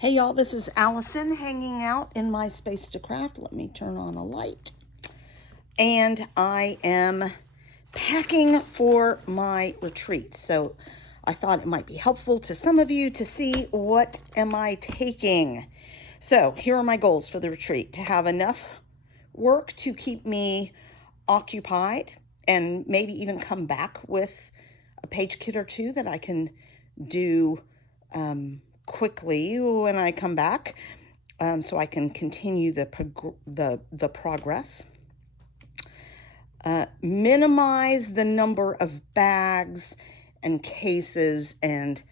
Hey y'all, this is Allison hanging out in my space to craft. Let me turn on a light. And I am packing for my retreat. So I thought it might be helpful to some of you to see what am I taking. So here are my goals for the retreat: to have enough work to keep me occupied and maybe even come back with a page kit or two that I can do quickly when I come back, so I can continue the progress. Minimize the number of bags and cases and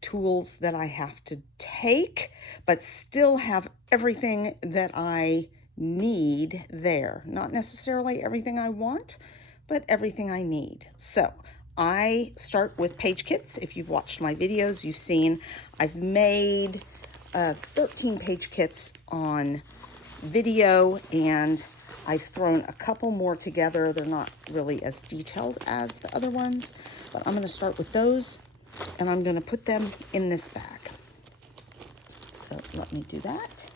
tools that I have to take, but still have everything that I need there. Not necessarily everything I want, but everything I need. So I start with page kits. If you've watched my videos, you've seen I've made 13 page kits on video, and I've thrown a couple more together. They're not really as detailed as the other ones, but I'm going to start with those, and I'm going to put them in this bag. So let me do that.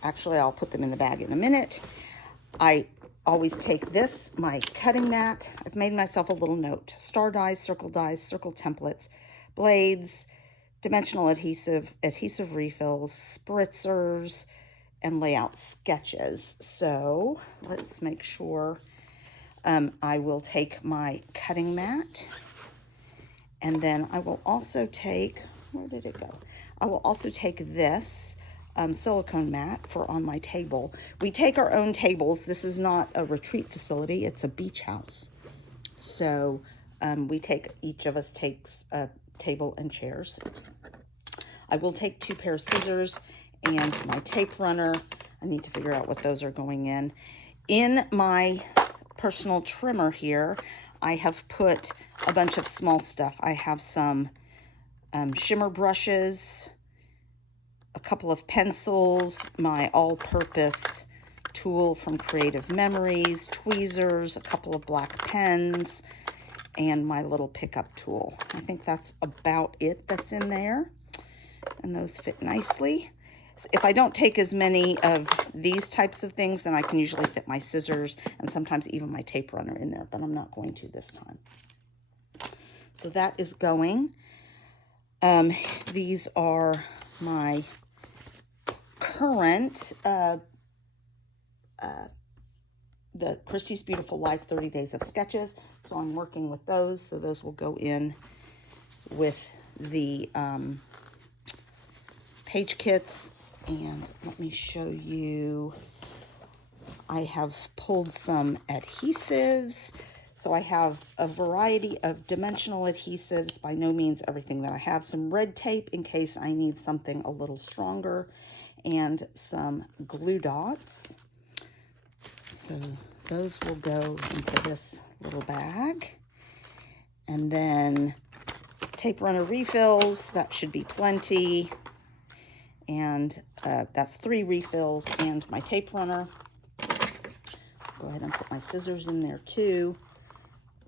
Actually, I'll put them in the bag in a minute. I always take this, my cutting mat. I've made myself a little note: star dies, circle templates, blades, dimensional adhesive refills, spritzers, and layout sketches. So let's make sure I will take my cutting mat, and then I will also take, where did it go? I will also take this silicone mat for on my table. We take our own tables. This is not a retreat facility, it's a beach house. So each of us takes a table and chairs. I will take 2 pairs of scissors and my tape runner. I need to figure out what those are going in. In my personal trimmer here, I have put a bunch of small stuff. I have some shimmer brushes, a couple of pencils, my all-purpose tool from Creative Memories, tweezers, a couple of black pens, and my little pickup tool. I think that's about it that's in there, and those fit nicely. So if I don't take as many of these types of things, then I can usually fit my scissors and sometimes even my tape runner in there, but I'm not going to this time. So that is going. These are my current, the Christie's Beautiful Life 30 Days of Sketches. So I'm working with those. So those will go in with the page kits. And let me show you, I have pulled some adhesives. So I have a variety of dimensional adhesives, by no means everything that I have. Some red tape in case I need something a little stronger, and some glue dots. So those will go into this little bag. And then tape runner refills, that should be plenty. And that's 3 refills and my tape runner. Go ahead and put my scissors in there too.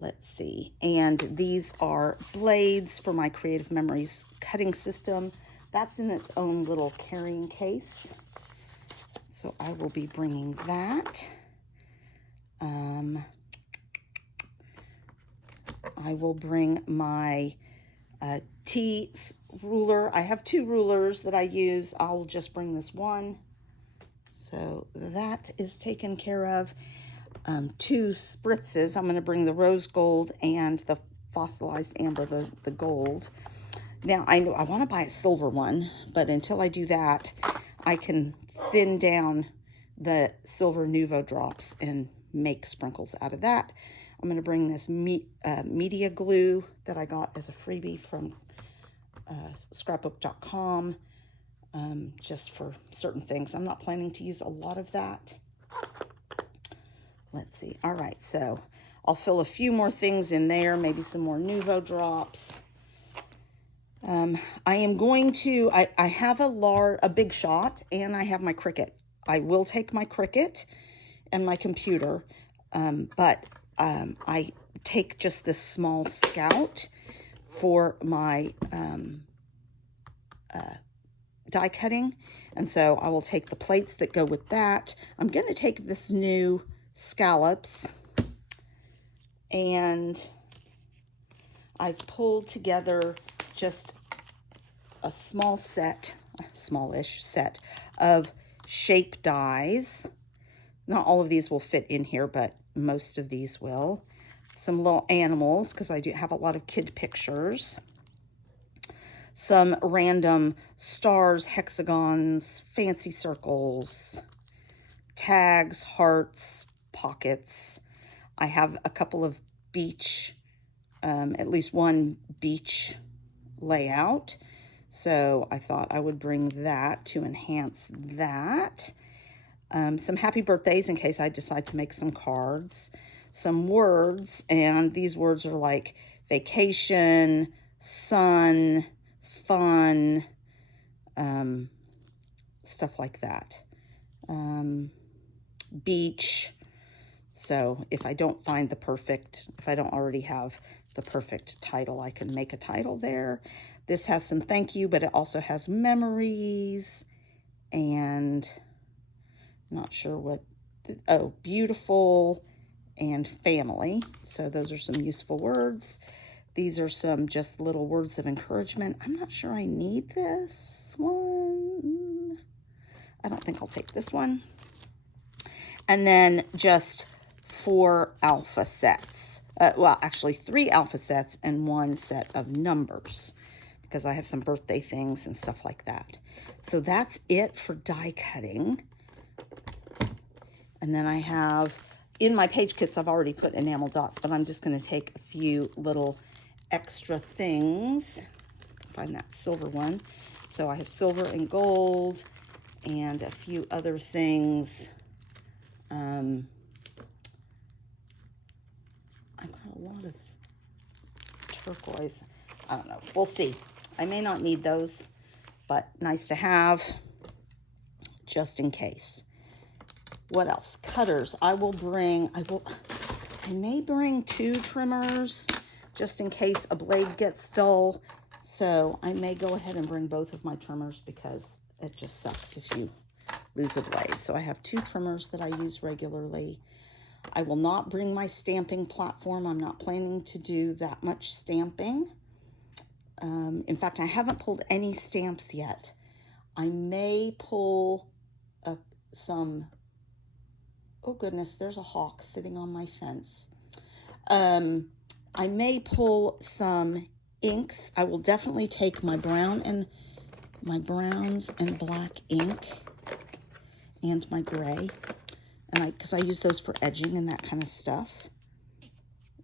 Let's see. And these are blades for my Creative Memories cutting system. That's in its own little carrying case. So I will be bringing that. I will bring my T ruler. I have 2 rulers that I use. I'll just bring this one. So that is taken care of. 2 spritzes. I'm going to bring the rose gold and the fossilized amber, the gold. Now, I know I want to buy a silver one, but until I do that, I can thin down the silver Nuvo drops and make sprinkles out of that. I'm going to bring this media glue that I got as a freebie from scrapbook.com, just for certain things. I'm not planning to use a lot of that. Let's see. All right, so I'll fill a few more things in there, maybe some more Nuvo drops. I am going to, I have a Big Shot, and I have my Cricut. I will take my Cricut and my computer, but I take just this small scout for my die cutting. And so I will take the plates that go with that. I'm going to take this new scallops, and I've pulled together just a small set, a smallish set of shape dies. Not all of these will fit in here, but most of these will. Some little animals, because I do have a lot of kid pictures. Some random stars, hexagons, fancy circles, tags, hearts, pockets. I have a couple of beach, at least one beach layout. So I thought I would bring that to enhance that. Some happy birthdays in case I decide to make some cards. Some words, and these words are like vacation, sun, fun, stuff like that. Beach. So if I don't find the perfect, if I don't already have the perfect title, I can make a title there. This has some thank you, but it also has memories and not sure what, oh, beautiful and family. So those are some useful words. These are some just little words of encouragement. I'm not sure I need this one. I don't think I'll take this one. And then just 4 alpha sets. Well, actually 3 alpha sets and 1 set of numbers, because I have some birthday things and stuff like that. So that's it for die cutting. And then I have, in my page kits, I've already put enamel dots, but I'm just going to take a few little extra things. Find that silver one. So I have silver and gold and a few other things. I've got a lot of turquoise. I don't know. We'll see. I may not need those, but nice to have just in case. What else? Cutters. I may bring 2 trimmers just in case a blade gets dull. So I may go ahead and bring both of my trimmers because it just sucks if you lose a blade. So I have 2 trimmers that I use regularly. I will not bring my stamping platform. I'm not planning to do that much stamping. In fact, I haven't pulled any stamps yet. I may pull some, oh goodness, there's a hawk sitting on my fence. I may pull some inks. I will definitely take my browns and black ink and my gray, and because I use those for edging and that kind of stuff.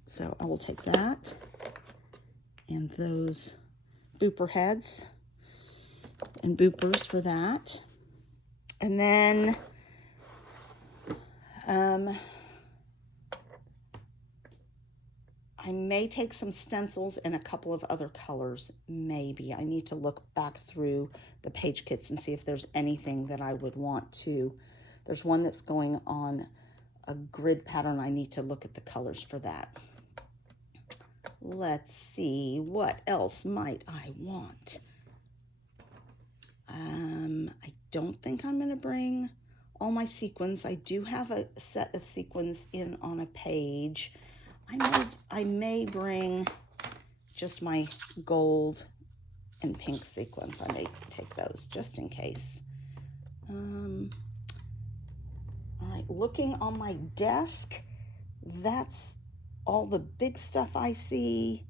So I will take that and those booper heads and boopers for that. And then I may take some stencils and a couple of other colors, maybe. I need to look back through the page kits and see if there's anything that I would want to. There's one that's going on a grid pattern. I need to look at the colors for that. Let's see, what else might I want? I don't think I'm going to bring all my sequins. I do have a set of sequins in on a page. I may bring just my gold and pink sequins. I may take those just in case. All right, looking on my desk, that's all the big stuff I see.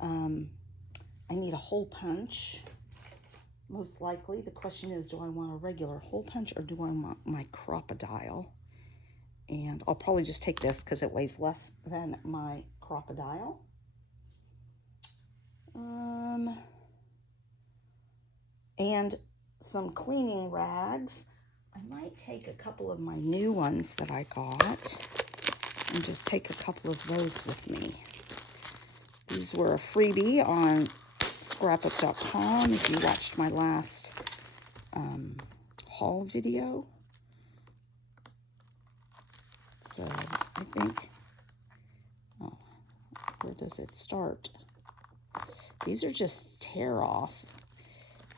I need a hole punch, most likely. The question is, do I want a regular hole punch or do I want my crocodile? And I'll probably just take this because it weighs less than my crocodile. And some cleaning rags. I might take a couple of my new ones that I got and just take a couple of those with me. These were a freebie on scrapbook.com if you watched my last haul video. So I think Where does it start? These are just tear off.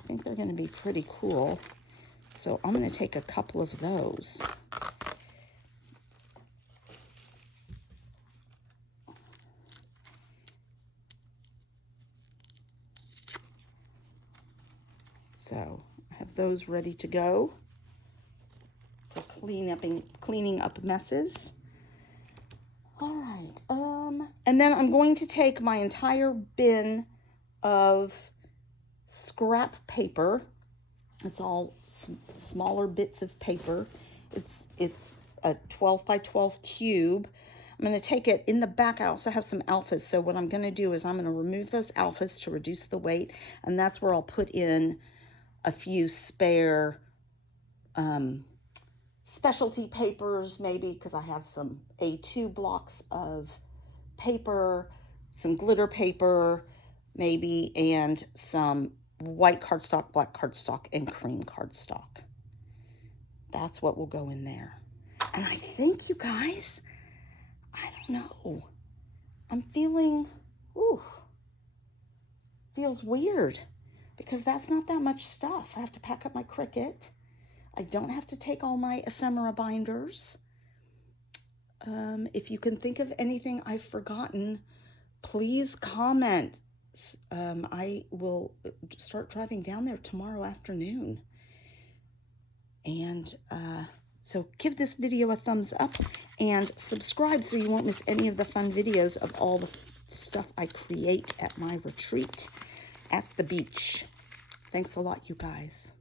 I think they're going to be pretty cool. So I'm going to take a couple of those. So I have those ready to go for cleaning up messes. All right, and then I'm going to take my entire bin of scrap paper. It's all smaller bits of paper. It's a 12 by 12 cube. I'm going to take it in the back. I also have some alphas. So what I'm going to do is I'm going to remove those alphas to reduce the weight. And that's where I'll put in a few spare specialty papers, maybe, because I have some A2 blocks of paper, some glitter paper, maybe, and some white cardstock, black cardstock, and cream cardstock. That's what will go in there. And I think, you guys, I don't know. I'm feeling, feels weird because that's not that much stuff. I have to pack up my Cricut. I don't have to take all my ephemera binders. If you can think of anything I've forgotten, please comment. I will start driving down there tomorrow afternoon. And so give this video a thumbs up and subscribe so you won't miss any of the fun videos of all the stuff I create at my retreat at the beach. Thanks a lot, you guys.